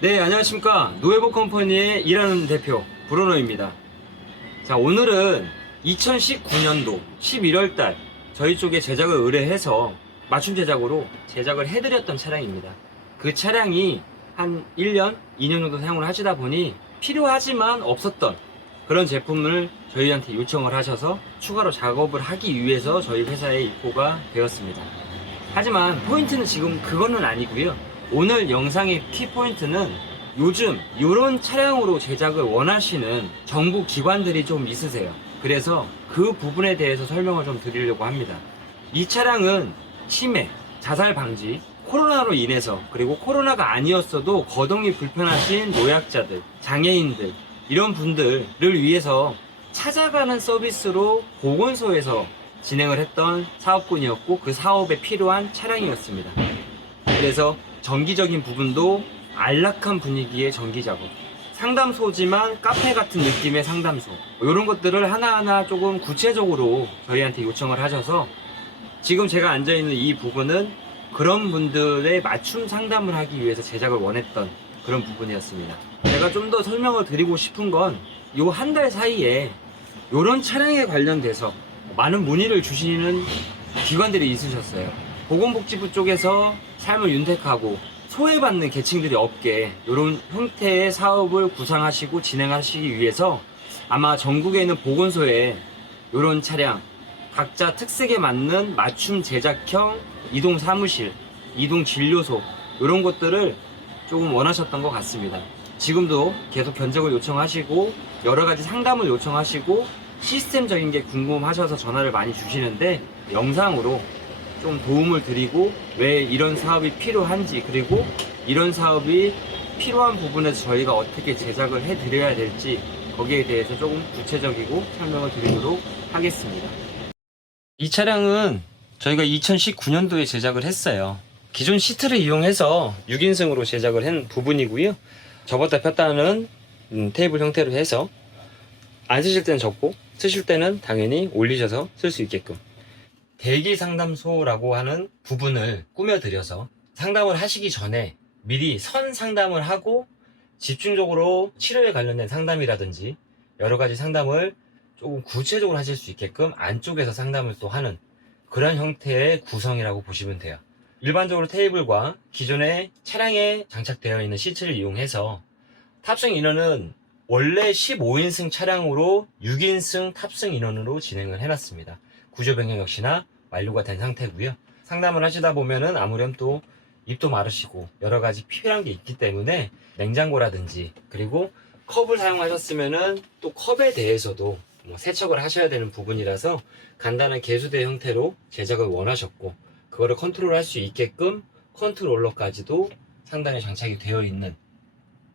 네, 안녕하십니까. 노에버 컴퍼니에 일하는 대표 브루노입니다. 자, 오늘은 2019년도 11월달 저희 쪽에 제작을 의뢰해서 맞춤 제작으로 제작을 해드렸던 차량입니다. 그 차량이 한 1년, 2년 정도 사용을 하시다 보니 필요하지만 없었던 그런 제품을 저희한테 요청을 하셔서 추가로 작업을 하기 위해서 저희 회사에 입고가 되었습니다. 하지만 포인트는 지금 그거는 아니고요. 오늘 영상의 키포인트는 요즘 이런 차량으로 제작을 원하시는 정부 기관들이 좀 있으세요. 그래서 그 부분에 대해서 설명을 좀 드리려고 합니다. 이 차량은 치매, 자살 방지, 코로나로 인해서 그리고 코로나가 아니었어도 거동이 불편하신 노약자들, 장애인들 이런 분들을 위해서 찾아가는 서비스로 보건소에서 진행을 했던 사업군이었고 그 사업에 필요한 차량이었습니다. 그래서 전기적인 부분도 안락한 분위기의 전기 작업, 상담소지만 카페 같은 느낌의 상담소, 이런 것들을 하나하나 조금 구체적으로 저희한테 요청을 하셔서 지금 제가 앉아있는 이 부분은 그런 분들의 맞춤 상담을 하기 위해서 제작을 원했던 그런 부분이었습니다. 제가 좀 더 설명을 드리고 싶은 건 요 한 달 사이에 이런 차량에 관련돼서 많은 문의를 주시는 기관들이 있으셨어요. 보건복지부 쪽에서 삶을 윤택하고 소외받는 계층들이 없게 이런 형태의 사업을 구상하시고 진행하시기 위해서 아마 전국에 있는 보건소에 이런 차량 각자 특색에 맞는 맞춤 제작형 이동 사무실, 이동 진료소 이런 것들을 조금 원하셨던 것 같습니다. 지금도 계속 견적을 요청하시고 여러 가지 상담을 요청하시고 시스템적인 게 궁금하셔서 전화를 많이 주시는데 영상으로 좀 도움을 드리고 왜 이런 사업이 필요한지 그리고 이런 사업이 필요한 부분에서 저희가 어떻게 제작을 해드려야 될지 거기에 대해서 조금 구체적이고 설명을 드리도록 하겠습니다. 이 차량은 저희가 2019년도에 제작을 했어요. 기존 시트를 이용해서 6인승으로 제작을 한 부분이고요. 접었다 폈다는 테이블 형태로 해서 안 쓰실 때는 접고 쓰실 때는 당연히 올리셔서 쓸 수 있게끔 대기 상담소라고 하는 부분을 꾸며드려서 상담을 하시기 전에 미리 선 상담을 하고 집중적으로 치료에 관련된 상담이라든지 여러 가지 상담을 조금 구체적으로 하실 수 있게끔 안쪽에서 상담을 또 하는 그런 형태의 구성이라고 보시면 돼요. 일반적으로 테이블과 기존의 차량에 장착되어 있는 시트를 이용해서 탑승 인원은 원래 15인승 차량으로 6인승 탑승 인원으로 진행을 해놨습니다. 구조 변경 역시나 완료가 된 상태고요. 상담을 하시다 보면은 아무렴 또 입도 마르시고 여러 가지 필요한 게 있기 때문에 냉장고라든지 그리고 컵을 사용하셨으면은 또 컵에 대해서도 세척을 하셔야 되는 부분이라서 간단한 개수대 형태로 제작을 원하셨고 그거를 컨트롤할 수 있게끔 컨트롤러까지도 상단에 장착이 되어 있는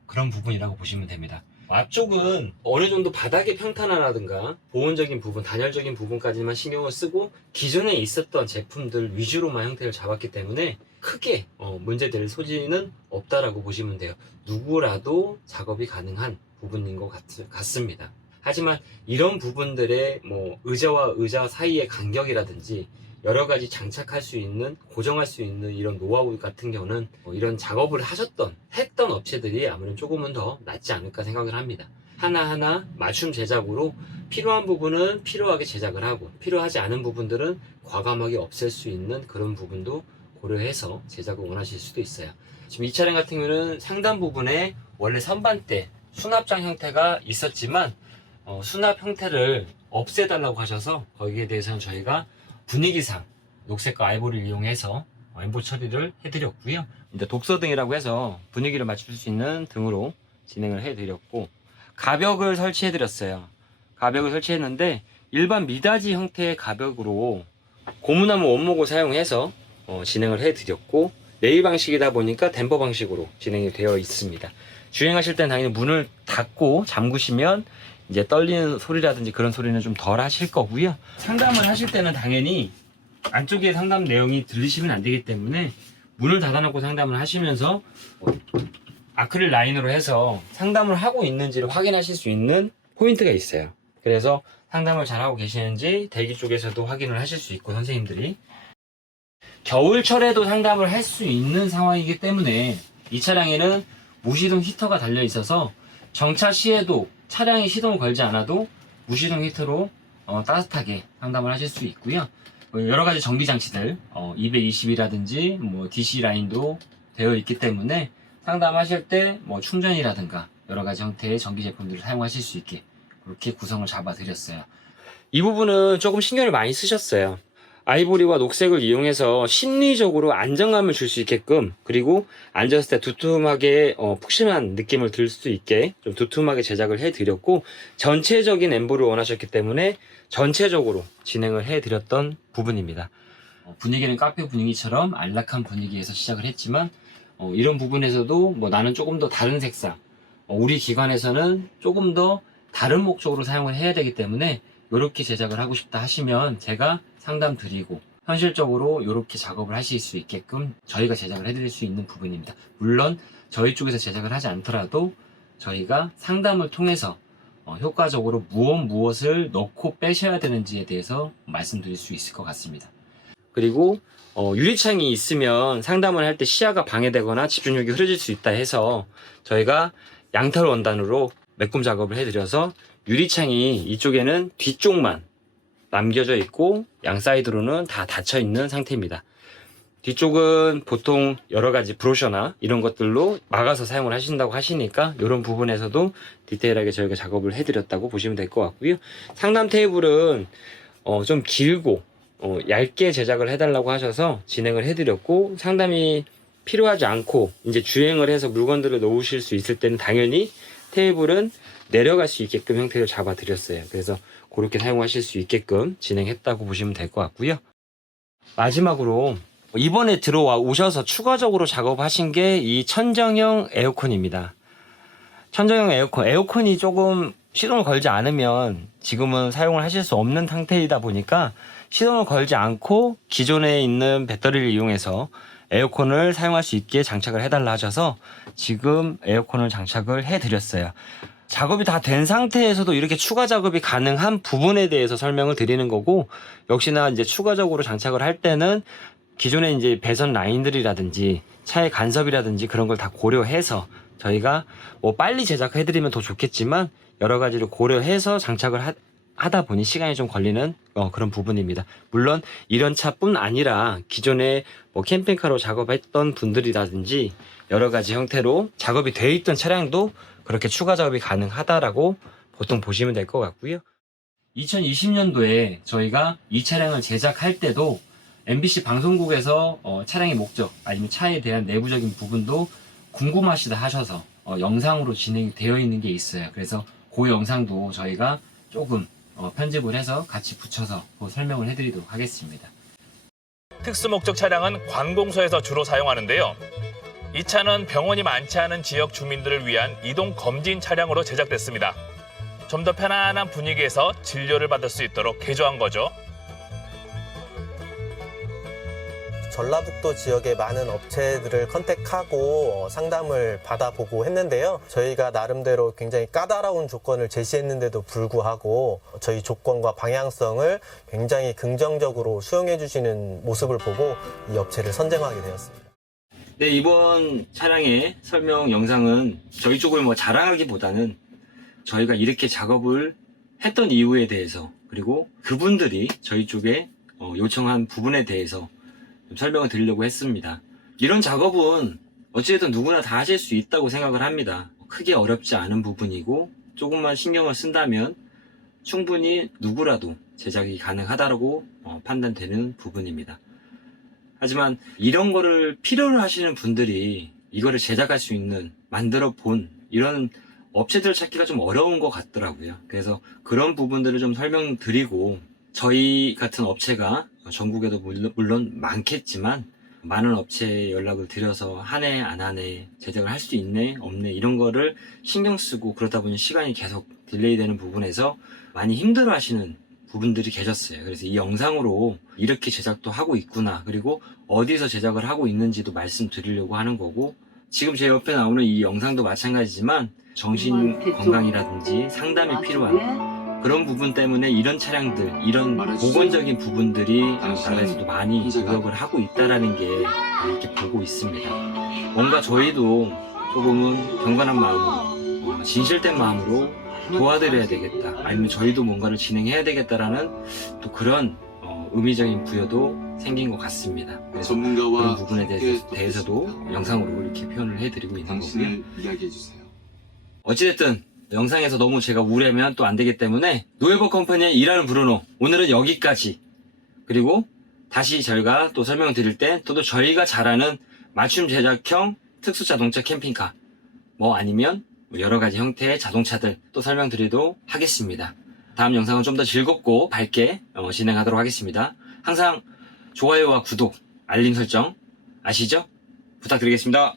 그런 부분이라고 보시면 됩니다. 앞쪽은 어느 정도 바닥의 평탄화라든가 보온적인 부분, 단열적인 부분까지만 신경을 쓰고 기존에 있었던 제품들 위주로만 형태를 잡았기 때문에 크게 문제될 소지는 없다라고 보시면 돼요. 누구라도 작업이 가능한 부분인 것 같습니다. 하지만 이런 부분들의 의자와 의자 사이의 간격이라든지 여러 가지 장착할 수 있는, 고정할 수 있는 이런 노하우 같은 경우는 이런 작업을 했던 업체들이 아무래도 조금은 더 낫지 않을까 생각을 합니다. 하나하나 맞춤 제작으로 필요한 부분은 필요하게 제작을 하고 필요하지 않은 부분들은 과감하게 없앨 수 있는 그런 부분도 고려해서 제작을 원하실 수도 있어요. 지금 이 차량 같은 경우는 상단 부분에 원래 선반대 수납장 형태가 있었지만 수납 형태를 없애달라고 하셔서 거기에 대해서는 저희가 분위기상 녹색과 아이보리를 이용해서 엠보 처리를 해드렸고요. 이제 독서등이라고 해서 분위기를 맞출 수 있는 등으로 진행을 해드렸고 가벽을 설치해드렸어요. 가벽을 설치했는데 일반 미닫이 형태의 가벽으로 고무나무 원목을 사용해서 진행을 해드렸고 레일 방식이다 보니까 댐퍼 방식으로 진행이 되어 있습니다. 주행하실 땐 당연히 문을 닫고 잠그시면 이제 떨리는 소리라든지 그런 소리는 좀 덜 하실 거고요. 상담을 하실 때는 당연히 안쪽에 상담 내용이 들리시면 안 되기 때문에 문을 닫아놓고 상담을 하시면서 아크릴 라인으로 해서 상담을 하고 있는지를 확인하실 수 있는 포인트가 있어요. 그래서 상담을 잘하고 계시는지 대기 쪽에서도 확인을 하실 수 있고 선생님들이 겨울철에도 상담을 할 수 있는 상황이기 때문에 이 차량에는 무시동 히터가 달려 있어서 정차 시에도 차량이 시동을 걸지 않아도 무시동 히터로 따뜻하게 상담을 하실 수 있고요. 여러 가지 전기 장치들 220이라든지 뭐 DC 라인도 되어 있기 때문에 상담하실 때 뭐 충전이라든가 여러 가지 형태의 전기 제품들을 사용하실 수 있게 그렇게 구성을 잡아 드렸어요. 이 부분은 조금 신경을 많이 쓰셨어요. 아이보리와 녹색을 이용해서 심리적으로 안정감을 줄 수 있게끔, 그리고 앉았을 때 두툼하게 푹신한 느낌을 들 수 있게 좀 두툼하게 제작을 해 드렸고, 전체적인 엠보를 원하셨기 때문에 전체적으로 진행을 해 드렸던 부분입니다. 분위기는 카페 분위기처럼 안락한 분위기에서 시작을 했지만 이런 부분에서도 뭐 나는 조금 더 다른 색상, 우리 기관에서는 조금 더 다른 목적으로 사용을 해야 되기 때문에 이렇게 제작을 하고 싶다 하시면 제가 상담 드리고 현실적으로 이렇게 작업을 하실 수 있게끔 저희가 제작을 해드릴 수 있는 부분입니다. 물론 저희 쪽에서 제작을 하지 않더라도 저희가 상담을 통해서 효과적으로 무엇을 넣고 빼셔야 되는지에 대해서 말씀드릴 수 있을 것 같습니다. 그리고 유리창이 있으면 상담을 할 때 시야가 방해되거나 집중력이 흐려질 수 있다 해서 저희가 양털 원단으로 메꿈 작업을 해드려서 유리창이 이쪽에는 뒤쪽만 남겨져 있고 양 사이드로는 다 닫혀 있는 상태입니다. 뒤쪽은 보통 여러 가지 브로셔나 이런 것들로 막아서 사용을 하신다고 하시니까 이런 부분에서도 디테일하게 저희가 작업을 해드렸다고 보시면 될 것 같고요. 상담 테이블은 좀 길고 얇게 제작을 해달라고 하셔서 진행을 해드렸고, 상담이 필요하지 않고 이제 주행을 해서 물건들을 놓으실 수 있을 때는 당연히 테이블은 내려갈 수 있게끔 형태를 잡아 드렸어요. 그래서 그렇게 사용하실 수 있게끔 진행했다고 보시면 될 것 같고요. 마지막으로 이번에 들어와 오셔서 추가적으로 작업하신 게 이 천정형 에어컨입니다. 천정형 에어컨이 조금 시동을 걸지 않으면 지금은 사용을 하실 수 없는 상태이다 보니까 시동을 걸지 않고 기존에 있는 배터리를 이용해서 에어컨을 사용할 수 있게 장착을 해달라 하셔서 지금 에어컨을 장착을 해드렸어요. 작업이 다 된 상태에서도 이렇게 추가 작업이 가능한 부분에 대해서 설명을 드리는 거고, 역시나 이제 추가적으로 장착을 할 때는 기존에 이제 배선 라인들이라든지 차의 간섭이라든지 그런 걸 다 고려해서 저희가 뭐 빨리 제작해드리면 더 좋겠지만 여러 가지를 고려해서 장착을 하다 보니 시간이 좀 걸리는 그런 부분입니다. 물론 이런 차뿐 아니라 기존에 뭐 캠핑카로 작업했던 분들이라든지 여러 가지 형태로 작업이 돼 있던 차량도 그렇게 추가 작업이 가능하다라고 보통 보시면 될 것 같고요. 2020년도에 저희가 이 차량을 제작할 때도 MBC 방송국에서 차량의 목적 아니면 차에 대한 내부적인 부분도 궁금하시다 하셔서 영상으로 진행이 되어 있는 게 있어요. 그래서 그 영상도 저희가 조금 편집을 해서 같이 붙여서 설명을 해드리도록 하겠습니다. 특수목적 차량은 관공서에서 주로 사용하는데요. 이 차는 병원이 많지 않은 지역 주민들을 위한 이동 검진 차량으로 제작됐습니다. 좀 더 편안한 분위기에서 진료를 받을 수 있도록 개조한 거죠. 전라북도 지역의 많은 업체들을 컨택하고 상담을 받아보고 했는데요. 저희가 나름대로 굉장히 까다로운 조건을 제시했는데도 불구하고 저희 조건과 방향성을 굉장히 긍정적으로 수용해 주시는 모습을 보고 이 업체를 선정하게 되었습니다. 네, 이번 차량의 설명 영상은 저희 쪽을 뭐 자랑하기보다는 저희가 이렇게 작업을 했던 이유에 대해서, 그리고 그분들이 저희 쪽에 요청한 부분에 대해서 좀 설명을 드리려고 했습니다. 이런 작업은 어찌됐든 누구나 다 하실 수 있다고 생각을 합니다. 크게 어렵지 않은 부분이고 조금만 신경을 쓴다면 충분히 누구라도 제작이 가능하다고 판단되는 부분입니다. 하지만 이런 거를 필요로 하시는 분들이 이거를 제작할 수 있는, 만들어 본 이런 업체들을 찾기가 좀 어려운 것 같더라고요. 그래서 그런 부분들을 좀 설명드리고, 저희 같은 업체가 전국에도 물론 많겠지만 많은 업체에 연락을 드려서 한 해 안 한 해 제작을 할 수 있네 없네 이런 거를 신경 쓰고, 그러다 보니 시간이 계속 딜레이 되는 부분에서 많이 힘들어 하시는 부분들이 계셨어요. 그래서 이 영상으로 이렇게 제작도 하고 있구나, 그리고 어디서 제작을 하고 있는지도 말씀드리려고 하는 거고, 지금 제 옆에 나오는 이 영상도 마찬가지지만 정신 건강이라든지 상담이 필요한 그런 부분 때문에 이런 차량들, 이런 보건적인 부분들이 나라에서도 많이 노력을 하고 있다라는 게 이렇게 보고 있습니다. 뭔가 저희도 조금은 경건한 마음으로 진실된 마음으로 도와드려야 되겠다, 아니면 저희도 뭔가를 진행해야 되겠다라는 또 그런 의미적인 부여도 생긴 것 같습니다. 그래서 그런 전문가와 부분에 대해서도 영상으로 이렇게 표현을 해드리고 있는 거고요. 당신을 이야기해 주세요. 어찌됐든 영상에서 너무 제가 우려면 또 안 되기 때문에 노에버 컴퍼니에 일하는 브루노, 오늘은 여기까지. 그리고 다시 저희가 또 설명을 드릴 때 또 저희가 잘 아는 맞춤 제작형 특수 자동차 캠핑카, 뭐 아니면 여러 가지 형태의 자동차들 또 설명드리도록 하겠습니다. 다음 영상은 좀 더 즐겁고 밝게 진행하도록 하겠습니다. 항상 좋아요와 구독, 알림 설정 아시죠? 부탁드리겠습니다.